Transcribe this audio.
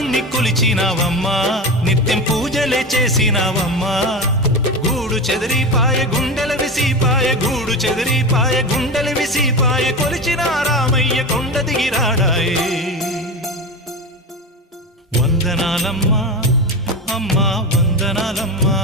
రాముణ్ణి కొలిచినావమ్మా నిత్యం పూజలే చేసినావమ్మా గూడు చెదిరిపాయ గుండెల విసిపాయ గూడు చెదిరిపాయ గుండెల విసిపాయ కొలిచిన రామయ్య కొండ దిగిరాడాయే వందనాలమ్మా అమ్మా వందనాలమ్మా